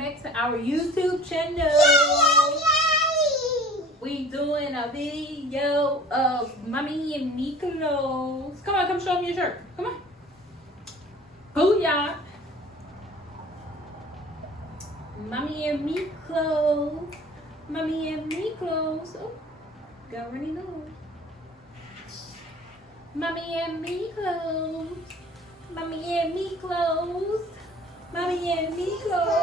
back to our YouTube channel. We doing a video of Mommy and me clothes. Come on, come show me your shirt. Come on. Booyah. Mommy and me clothes. Mommy and me clothes. Oh, got already know. Mommy and me clothes. Mommy and me clothes. Mommy and me clothes.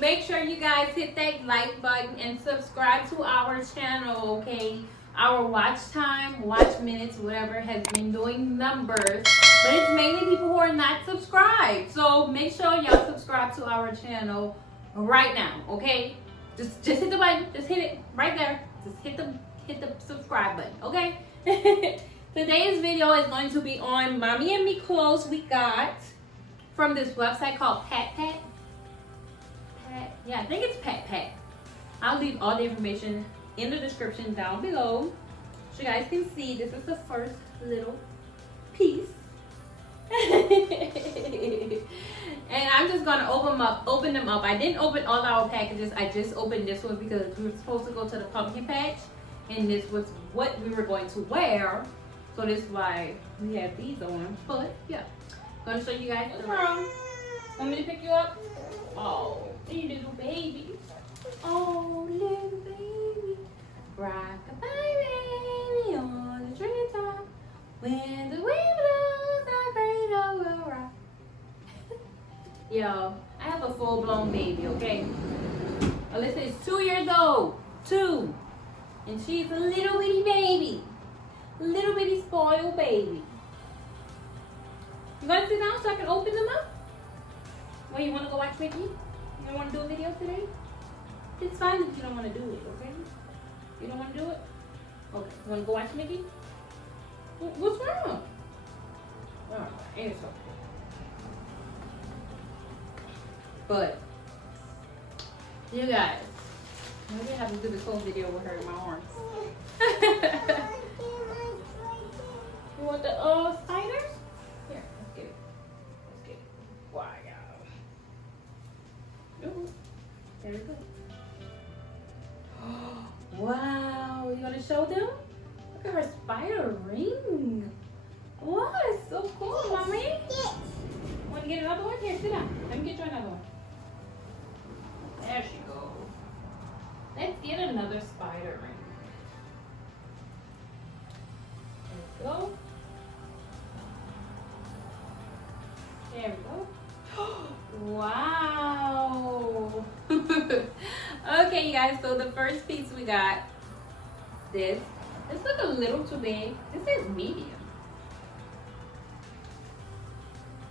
Make sure you guys hit that like button and subscribe to our channel, okay? Our watch time, watch minutes, whatever, has been doing numbers, but it's mainly people who are not subscribed. So make sure y'all subscribe to our channel right now, okay? Just hit the button, just hit it right there. Just hit the subscribe button, okay? Today's video is going to be on Mommy and Me clothes we got from this website called Pat. Yeah, I think it's Pat. I'll leave all the information in the description down below so you guys can see. This is the first little piece. And I'm just gonna open them up. I didn't open all our packages. I just opened this one because we were supposed to go to the pumpkin patch and this was what we were going to wear. So this is why we have these on. But yeah, I'm gonna show you guys the room. Want me to pick you up? Oh, you little baby. Oh, little baby. Rock-a-bye, baby, on the treetop. When the wind blows, our cradle will rock. Yo, I have a full-blown baby, okay? Alyssa is 2 years old. 2. And she's a little bitty baby. Little bitty spoiled baby. You gonna sit down so I can open them up? Well, you want to go watch Mickey? You don't want to do a video today? It's fine if you don't want to do it, okay? You don't want to do it? Okay. You want to go watch Mickey? What's wrong? Oh, it's okay. But, you guys, maybe I have to do this whole video with her in my arms. You want the spiders? Here, let's get it. Wow. Ooh, there we go. Wow, you want to show them? Look at her spider ring. Wow, it's so cool, Mommy. Want to get another one? Here, sit down. Let me get you another one. There she goes. Let's get another spider ring. There we go. There we go. Wow. Okay, you guys, so the first piece we got this look a little too big. This is medium.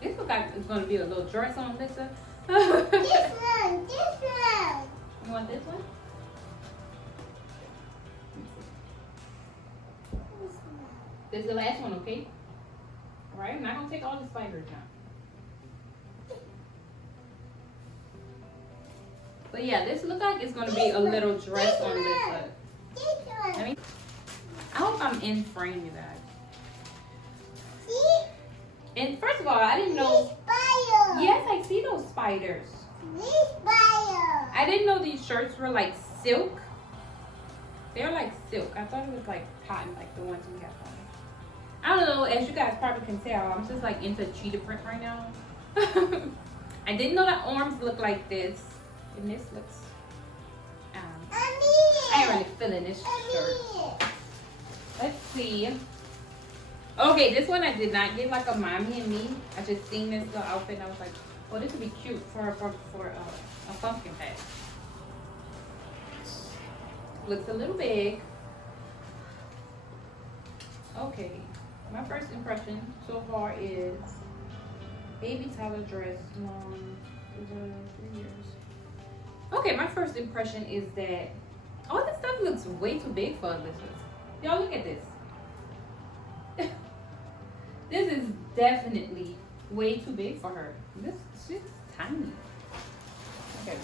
This look like it's going to be a little dress on Lisa. This one. You want this one? This is the last one, okay? All right, I'm not going to take all the spiders now. But yeah, this looks like it's gonna be a little dress on this side. I hope I'm in frame, you guys. See? And first of all, I didn't know. Yes, I see those spiders. I didn't know these shirts were like silk. They're like silk. I thought it was like cotton, like the ones we have on. I don't know. As you guys probably can tell, I'm just like into cheetah print right now. I didn't know that arms look like this. And this looks, I ain't really feeling this shirt. Let's see. Okay, this one I did not get like a Mommy and Me. I just seen this little outfit and I was like, oh, this would be cute for a pumpkin patch. Looks a little big. Okay, my first impression so far is baby toddler dress, long, 3 years. Okay, my first impression is that All this stuff looks way too big for Elizabeth. Y'all look at this. This is definitely way too big for her. This she's tiny. Okay.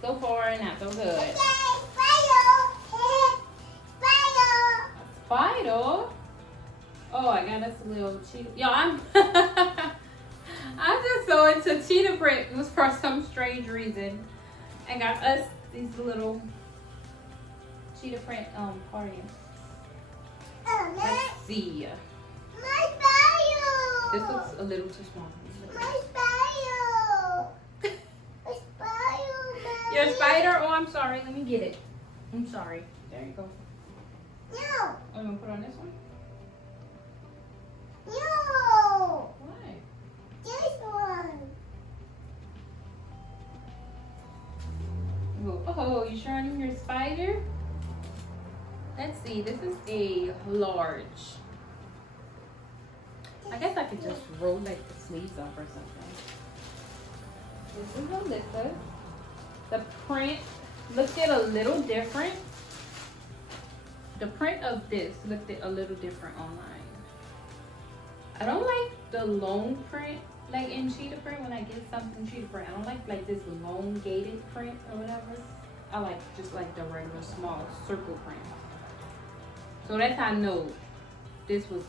So far, not so good. Spider. Oh, I got us a little cheetah. Yo, I'm I'm just so into cheetah print for some strange reason. I got us these little cheetah print cardigan. Let's see. My bio. This looks a little too small. My bio. My bio. Your spider? Oh, I'm sorry. Let me get it. I'm sorry. There you go. No. Oh, you want to put on this one? No. Why? This one. Oh, you showing your spider? Let's see. This is a large. I guess I could just roll like the sleeves up or something. This is Alyssa. The print looked a little different. The print of this looked a little different online. I don't like the long print, like in cheetah print. When I get something cheetah print, I don't like this elongated print or whatever. I like just like the regular small circle print. So that's how I know this was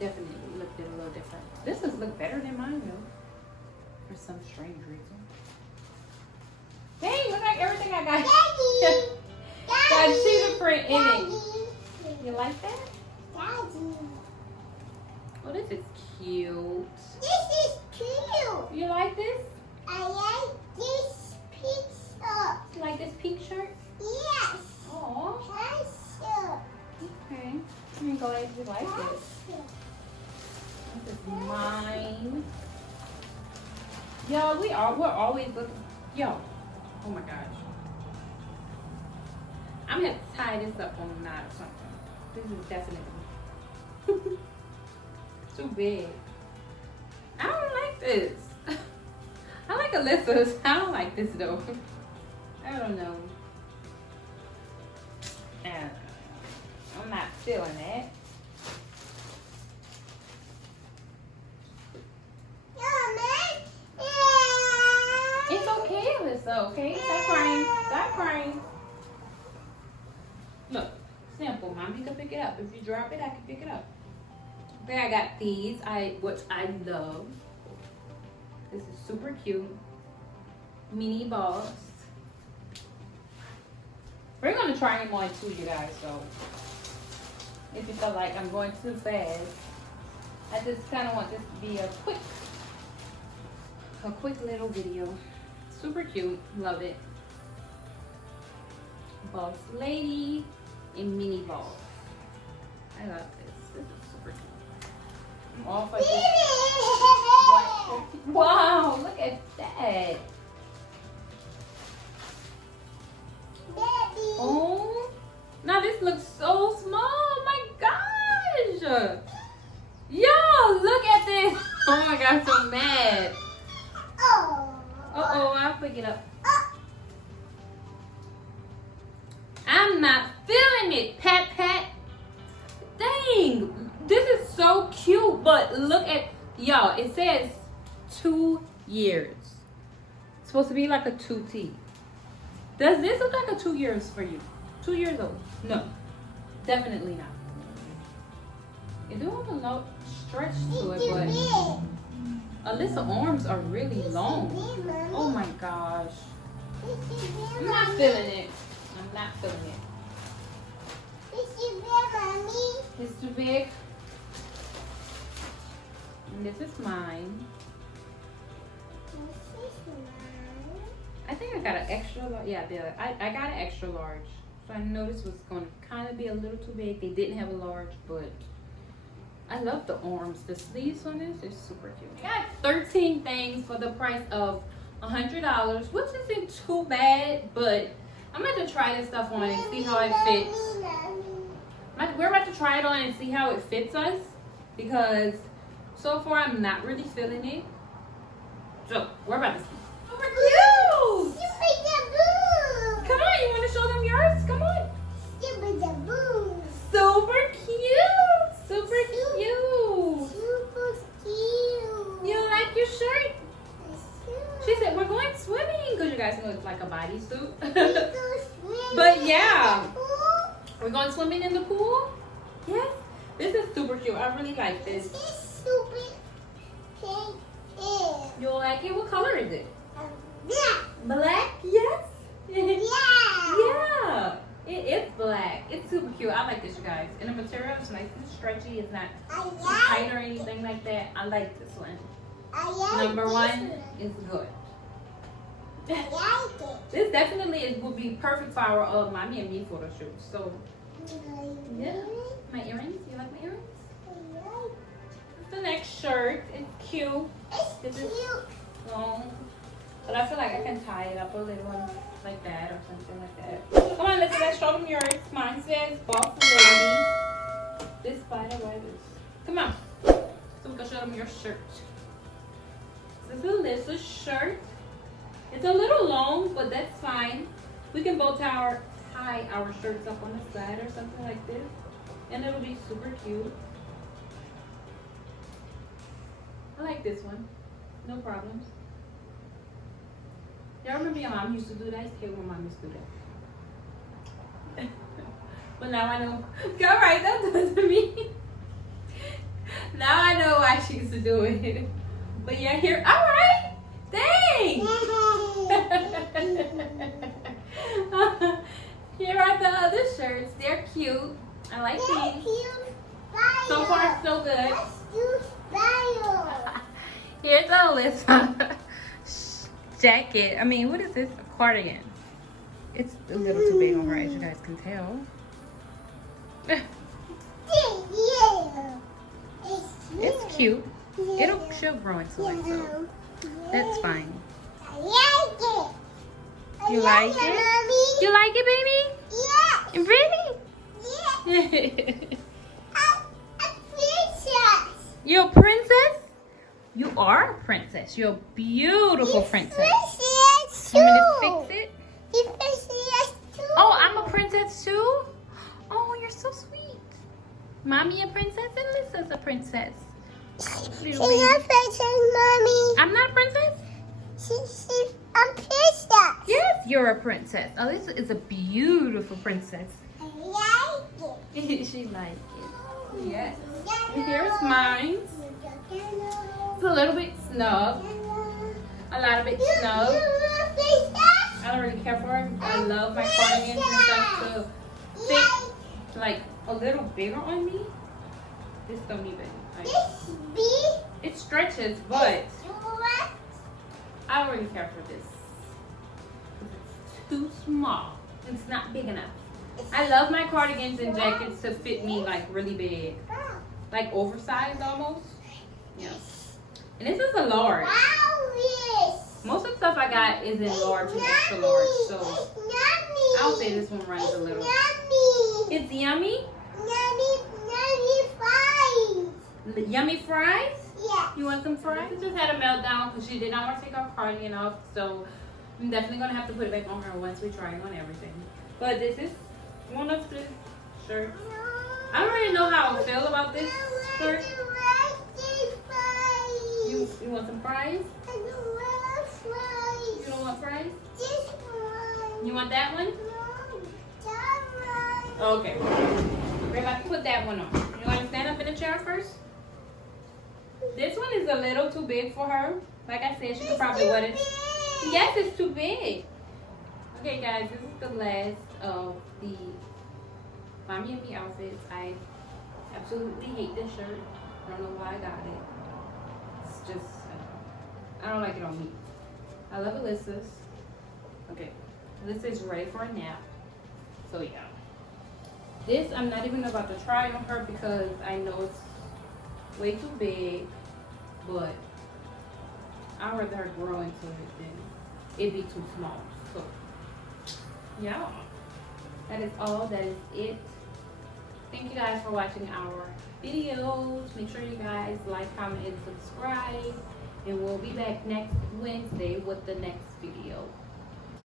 definitely looked a little different. This has looked better than mine though, for some strange reason. Dang, look like everything I got. Daddy. Got cheetah print in it. Daddy. You like that? Daddy. Oh, this is cute. This is cute. You like this? I like this pizza. You like this pink shirt? Yes. Oh, Pizza. okay. I'm glad you like it. This is mine. Yo, we're always looking. Yo, oh my gosh. I'm gonna tie this up on a knot or something. This is definitely too big. I don't like this. I like Alyssa's. I don't like this though. I don't know. I'm not feeling it. It's okay, Alyssa, okay? Stop crying. Stop crying. Look, simple. Mommy can pick it up. If you drop it, I can pick it up. Okay, I got these, which I love. This is super cute. Mini balls. We're gonna try them on too, you guys, so if you feel like I'm going too fast, I just kind of want this to be a quick little video. Super cute, love it. Boss lady in mini balls. I love this. This is super cute. I'm all for this. Wow, look at that. Oh, now this looks so small. Oh my gosh. Yo, look at this. Oh my gosh, I'm so mad. Uh-oh, I'll pick it up. I'm not feeling it, Pat. Dang, this is so cute, but look at, y'all, it says 2 years. It's supposed to be like a 2T. Does this look like a 2 years for you? 2 years old? No, definitely not. It do have a no stretch to it, but Alyssa's arms are really long. Oh my gosh. I'm not feeling it. I'm not feeling it. It's too big. And this is mine. I think I got an extra large. Yeah, I got an extra large. So I know this was going to kind of be a little too big. They didn't have a large, but I love the arms. The sleeves on this is super cute. I got 13 things for the price of $100, which isn't too bad, but I'm going to try this stuff on and see how it fits. We're about to try it on and see how it fits us, because so far I'm not really feeling it. So we're about to see. Super cute! Come on, you want to show them yours? Come on. Super the boom. Super cute. Super cute. Super cute. You like your shirt? She said we're going swimming because you guys know it's like a bodysuit. But yeah, we're going swimming in the pool. Yes, this is super cute. I really like this. This is super pink. You like it? What color is it? Black. Black? Yes. Yeah. Yeah, it is black. It's super cute. I like this, you guys. And the material is nice and stretchy. It's not too tight or anything like that. I like this one. Number one is good. I like it. This definitely would be perfect for our mommy and me photo shoot. So, yeah. My earrings. You like my earrings? The next shirt is cute. It's This is cute. long. But I feel like I can tie it up a little like that or something like that. Come on, let's show them yours. Mine says Boss Lady. This spider web is. Come on. So we can show them your shirt. This is Alyssa's shirt. It's a little long, but that's fine. We can both tie our shirts up on the side or something like this. And it'll be super cute. I like this one. No problems. Y'all remember your mom used to do that? I used to hate when mom used to do that. But now I know. Go right, don't do it to me. Now I know why she used to do it. But yeah, here. All right. Thanks. Here are the other shirts. They're cute. I like these. So far, so good. Here's a Alyssa jacket. I mean, what is this? A cardigan. It's a little too big on her, as you guys can tell. It's cute. She'll grow into it, so that's fine. I like it. You like it? Mommy. You like it, baby? Yeah. Really? I'm a princess. You're a princess? You are a princess. You're a beautiful princess. Princess You want me to too. fix it? You're princess too. Oh, I'm a princess too? Oh, you're so sweet. Mommy a princess and Lissa's a princess. She's a princess, Mommy. I'm not a princess? She's a princess. Yes, you're a princess. Alyssa is a beautiful princess. I like it. She likes it. Yes. And here's mine. It's a little bit snug. A lot of it snug. I don't really care for it. I love my cardigans and stuff to fit like a little bigger on me. This don't even. Like, it stretches, but I don't really care for this. It's too small. It's not big enough. I love my cardigans and jackets to fit me like really big. Like oversized almost. Yeah. And this is a large. Most of the stuff I got is in large and extra large. So I'll say this one runs a little. It's yummy. Yummy fries? Yeah. You want some fries? She just had a meltdown because she did not want to take our cardigan off. So I'm definitely going to have to put it back on her once we try it on everything. But this is one of the shirts. I don't really know how I feel about this shirt. You want some fries? You don't want fries? You want that one? Okay. We're about to put that one on. You want to stand up in the chair first? This one is a little too big for her. Like I said, she could probably wear it. Yes, it's too big. Okay, guys, this is the last of the Mommy and Me outfits. I absolutely hate this shirt. I don't know why I got it. It's just, I don't like it on me. I love Alyssa's. Okay, Alyssa is ready for a nap. So yeah. This I'm not even about to try on her because I know it's way too big, but I'd rather her grow into it than it be too small. So yeah, that is all. That is it. Thank you guys for watching our videos. Make sure you guys like, comment, and subscribe, and we'll be back next Wednesday with the next video.